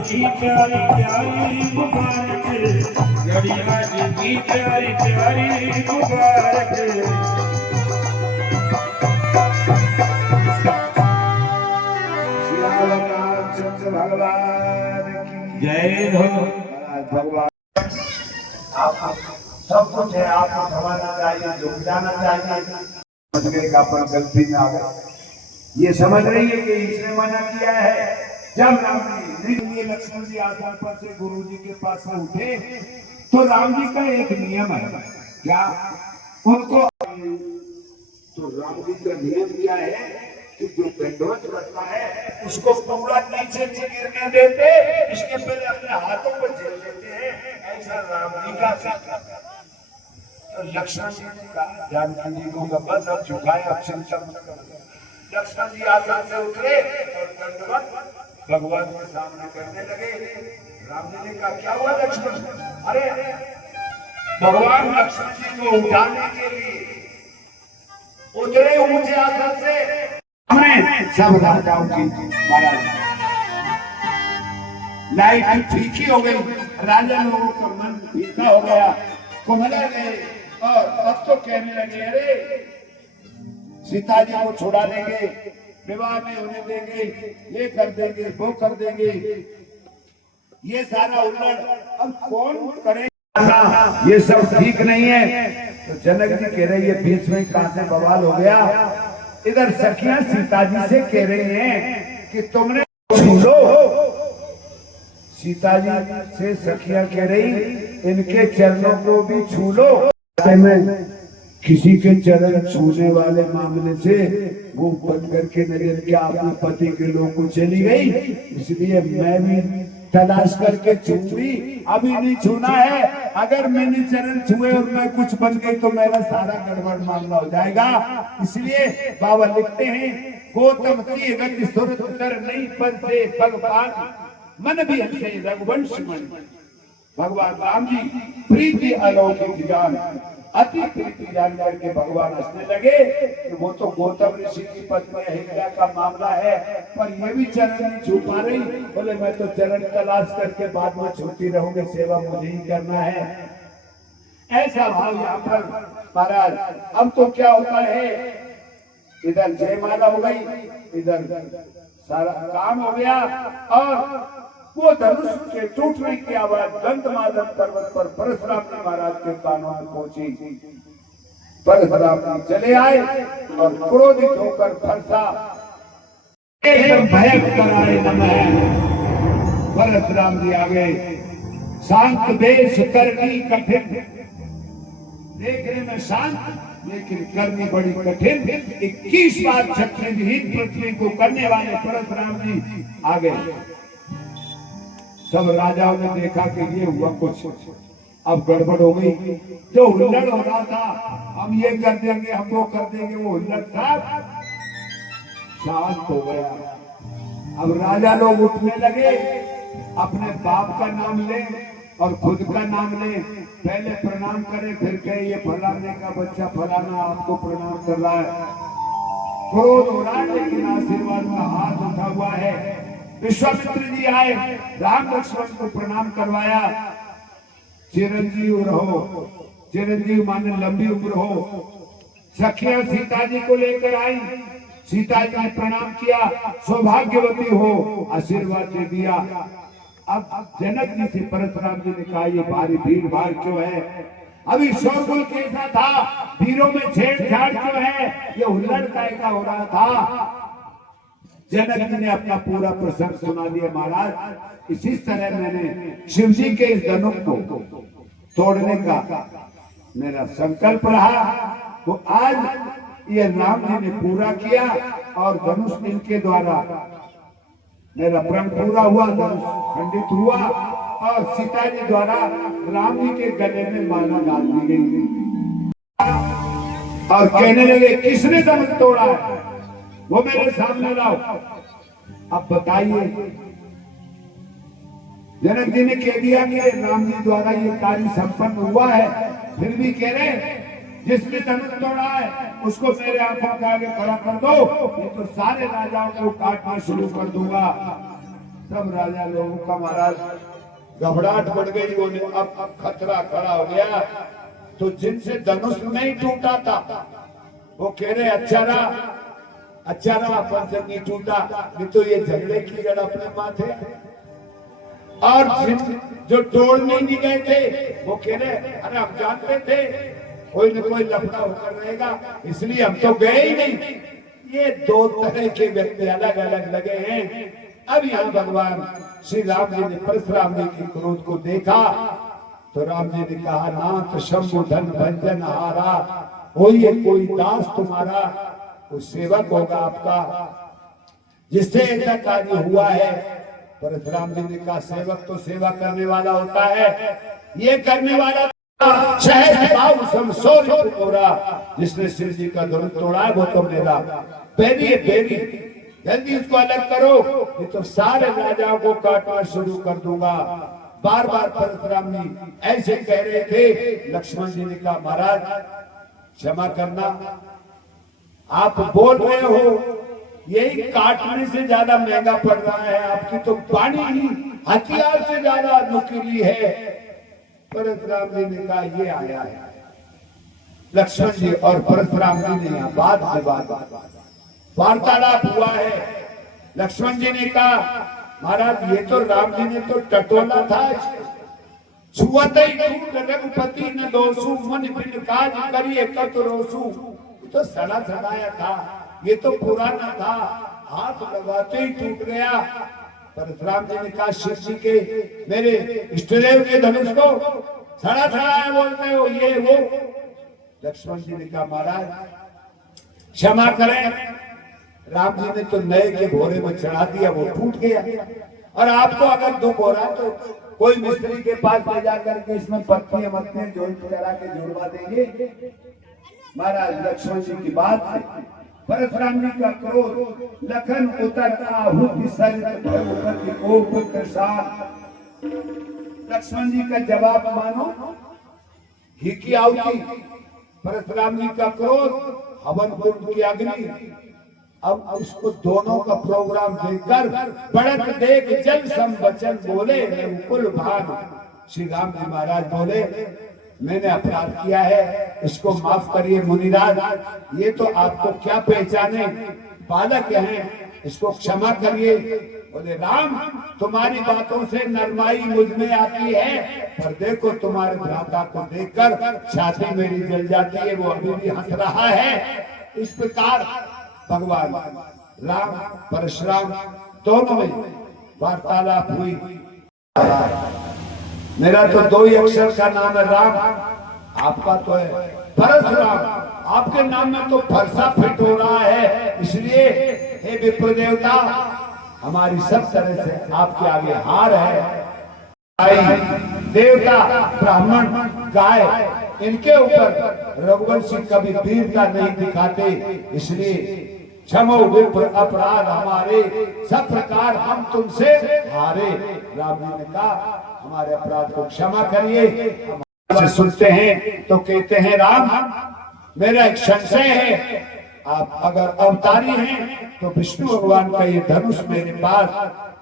की प्यारी प्यारी मुबारक, गड़िया की प्यारी प्यारी मुबारक। रामचंद्र भगवान की जय हो। भगवान आप सब कुछ है, आपको समझना चाहिए, झुक जाना चाहिए। समझ गए का अपन गलती में आ गए, ये समझ रही है कि इसने मना किया है। जब राम जी लक्ष्मण जी आसन पर से गुरु जी के पास से उठे तो राम जी का एक नियम है, क्या उनको, तो राम जी का नियम क्या है कि जो दंडवत करता है उसको पूरा नीचे से गिरने देते, इसके पहले अपने हाथों पर झेल लेते हैं, ऐसा राम जी का सीखा। तो लक्ष्मण जी ने कहा जानकी जी को बस अब झुकाए, अब चिंता मत करो। लक्ष्मण जी आसन से उतरे और दंडवत भगवान के सामने करने लगे। राम जी ने कहा क्या हुआ लक्ष्मण? अरे भगवान लक्ष्मण जी को उठाने के लिए उतरे ऊंचे आसन से, हमने सब राजाओं की महाराज लाइट फीकी हो गई, राजा लोगों का मन फीका हो गया, कुमला गए और अब तो कहने लगे अरे सीता जी को छुड़ा देंगे, विवाह में होने देंगे, ये कर देंगे, वो कर देंगे, ये सारा उल्लड़ अब कौन करेगा, ये सब ठीक नहीं है। तो जनक जी कह रहे हैं बीच में कहां से बवाल हो गया। इधर सखियां सीता जी से कह रही हैं कि तुमने छू लो। सीता जी से सखियां कह रही इनके चरणों को भी छू लो। किसी के चरण छूने वाले मामले से वो बंद करके नजर क्या अपने पति के लोग को चली गई, इसलिए मैं भी तलाश करके छूई, अभी नहीं छूना है। अगर मैंने चरण छुए और मैं कुछ बन गई तो मेरा सारा गड़बड़ मामला हो जाएगा। इसलिए बाबा लिखते हैं गौतम की गति सुरत कर नहीं पर से भगवान मन भी हंसे रघुवंश मन। भगवान राम जी प्रीति अलौकिक जान, अति प्रीति जान करके भगवान हंसने लगे कि वो तो गौतम ऋषि की पत्नी अहिल्या का मामला है, पर ये भी चरण नहीं छू पा रही। बोले मैं तो चरण तलाश करके बाद में छूती रहूंगी, सेवा मुझे ही करना है। ऐसा भाव यहाँ पर महाराज। अब तो क्या होता है, इधर जयमाला हो गई, इधर सारा काम हो गया और वो धनुष के टूटने की आवाज गंधमादन पर्वत पर परशुराम जी महाराज के कानों में पहुंची। परशुराम जी चले आए और क्रोधित होकर फरसा एकदम भयंकर आए नमः। परशुराम जी आ गए, शांत वेश करनी कठिन, देखने में शांत लेकिन करनी बड़ी कठिन। 21 बार क्षत्रिय विहीन पृथ्वी को करने वाले परशुराम जी आ गए। सब राजाओं ने देखा कि ये हुआ कुछ, अब गड़बड़ हो गई। जो हुल्लड़ हो रहा था हम ये कर देंगे, हम वो कर देंगे, वो हुल्लड़ था शांत हो गया। अब राजा लोग उठने लगे अपने बाप का नाम ले और खुद का नाम ले, पहले प्रणाम करे, फिर कहे ये फलाने का बच्चा फलाना आपको प्रणाम कर रहा है। क्रोध हो रहा है, लेकिन आशीर्वाद का हाथ उठा हुआ है। विश्वामित्र जी आए, राम लक्ष्मण को प्रणाम करवाया। चिरंजीव रहो, चिरंजीव माने लंबी उम्र हो। सखियां सीता जी को लेकर आई, सीता जी ने प्रणाम किया, सौभाग्यवती हो, आशीर्वाद दे दिया। अब जनक जी से परशुराम जी ने कहा ये भारी भीड़ भाड़ क्यों है, अभी शोरगुल कैसा था, वीरों में छेड़छाड़ क्यों है, ये हुल्लड़ का हो रहा था। जनक जी ने अपना पूरा प्रसंग सुना दिया। महाराज इसी तरह मैंने शिव जी के इस धनुष को तोड़ने का मेरा संकल्प रहा, तो आज ये राम जी ने पूरा किया और धनुष इनके द्वारा मेरा प्रण पूरा हुआ, धनुष खंडित हुआ और सीता जी द्वारा राम जी के गले में माला डाल दी गई और कहने लगे किसने धनुष तोड़ा है, वो मेरे सामने लाओ। अब बताइए, जनक जी ने कह दिया कि राम जी द्वारा ये कार्य संपन्न हुआ है, फिर भी कह रहे जिसने धनुष तोड़ा है उसको मेरे आंखों के आगे खड़ा कर दो, नहीं तो सारे राजाओं को काटना शुरू कर दूंगा। सब राजा लोगों का महाराज घबराहट बढ़ गई, उन्हें अब खतरा खड़ा हो गया। तो जिनसे धनुष नहीं टूटा था वो कह रहे अच्छा रहा अपन से नहीं टूटा, नहीं तो ये झगड़े की जड़ अपने माथे। और जो तोड़ने नहीं गए थे वो कह रहे अरे हम जानते थे कोई न कोई लफड़ा होकर रहेगा, इसलिए हम तो गए ही नहीं। ये दो तरह के व्यक्ति अलग अलग लगे हैं। अब यहाँ भगवान श्री राम जी ने परशुराम जी की क्रोध को देखा तो राम जी ने कहा नाथ शंभु धन भंजन हारा, कोई दास तुम्हारा, कोई सेवक होगा आपका जिससे ऐसा कार्य हुआ है। परशुराम जी ने कहा सेवक तो सेवा करने वाला होता है, ये करने वाला जिसने शिव जी का धनुष तोड़ा है वो तो मेरा पैरी है, पैरी जल्दी उसको अलग करो, नहीं तो सारे राजाओं को काटना शुरू कर दूंगा। बार बार परशुराम जी ऐसे कह रहे थे। लक्ष्मण जी ने कहा महाराज क्षमा करना, आप बोल रहे हो यही काटने से ज्यादा महंगा पड़ रहा है, आपकी तो वाणी ही हथियार से ज्यादा नुकीली है। परशुराम जी ने कहा ये आया है। लक्ष्मण जी और परशुराम जी ने यहाँ बात वार्तालाप हुआ है। लक्ष्मण जी ने कहा महाराज ये तो राम जी ने तो टटोला था, छुअते ही टूट रघुपति न दोषु, मन पिंड काज करिए कत रोसु, तो सड़ा सड़ाया था, ये तो पुराना था, हाथ लगाते ही टूट गया। परशुराम जी ने कहा शिव जी के मेरे इष्टदेव के धनुष को सड़ा सड़ाया बोलते हो ये वो। लक्ष्मण जी ने कहा महाराज क्षमा करें, राम जी ने तो नए के भोरे में चढ़ा दिया, वो टूट गया। और आपको अगर दुख हो रहा है तो कोई मिस्त्री के पास ले जाकर के इसमें पत्तियां मत्तियां जोड़ करा के जुड़वा देंगे। महाराज लक्ष्मण जी की बात से परशुराम जी का क्रोध लखन उतर आहुति सरित भगवती कोप कृषाण। लक्ष्मण जी का जवाब मानो घी की आहुति, परशुराम जी का क्रोध हवन कुंड की अग्नि। अब उसको दोनों का प्रोग्राम देखकर बढ़त देख जल संवचन बोले कुल भान। श्री राम जी महाराज बोले मैंने अपराध किया है, इसको माफ करिए मुनिराज, ये तो आपको क्या पहचाने, बालक हैं, इसको क्षमा करिए। बोले राम तुम्हारी बातों से नरमाई मुझ में आती है, पर देखो तुम्हारे भ्राता को देखकर छाती मेरी जल जाती है, वो अभी भी हंस रहा है। इस प्रकार भगवान राम परशुराम दोनों में वार्तालाप हुई। मेरा तो दो ही अक्षर का नाम है राम, आपका तो है परशुराम, आपके नाम में तो फरसा फिट हो रहा है, इसलिए हे विप्र देवता हमारी सब तरह से आपके आगे हार है। देवता ब्राह्मण गाय इनके ऊपर रघुवंशी कभी वीरता नहीं दिखाते, इसलिए क्षमो विप्र अपराध हमारे, सब प्रकार हम तुमसे हारे। राम जी ने कहा हमारे अपराध को क्षमा करिए। से सुनते हैं तो कहते हैं राम मेरा एक संशय है, आप अगर अवतारी हैं तो विष्णु भगवान का ये धनुष मेरे पास,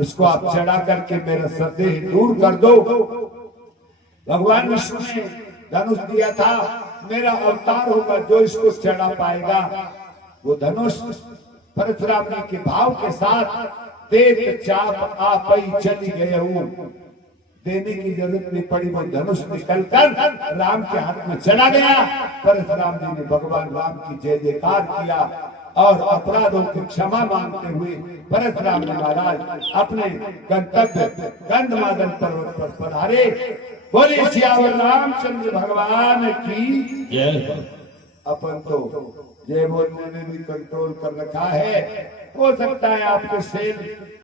इसको आप चढ़ा करके मेरा संदेह दूर कर दो। भगवान विष्णु ने धनुष दिया था, मेरा अवतार होगा जो इसको चढ़ा पाएगा वो धनुष परशुराम जी के भाव के साथ देख चाप आपई चली गए हूं, देने की जरूरत नहीं पड़ी, वो धनुष निकलकर राम के हाथ में चला गया। परशुराम जी ने भगवान राम की जय जयकार किया और अपराधों की क्षमा मांगते हुए परशुराम जी महाराज अपने गंतव्य गंधमादन पर्वत पर पधारे। बोले सियावर रामचंद्र भगवान की जय। अपन तो जय बोलने में भी कंट्रोल कर रखा है, हो सकता है आपके सेल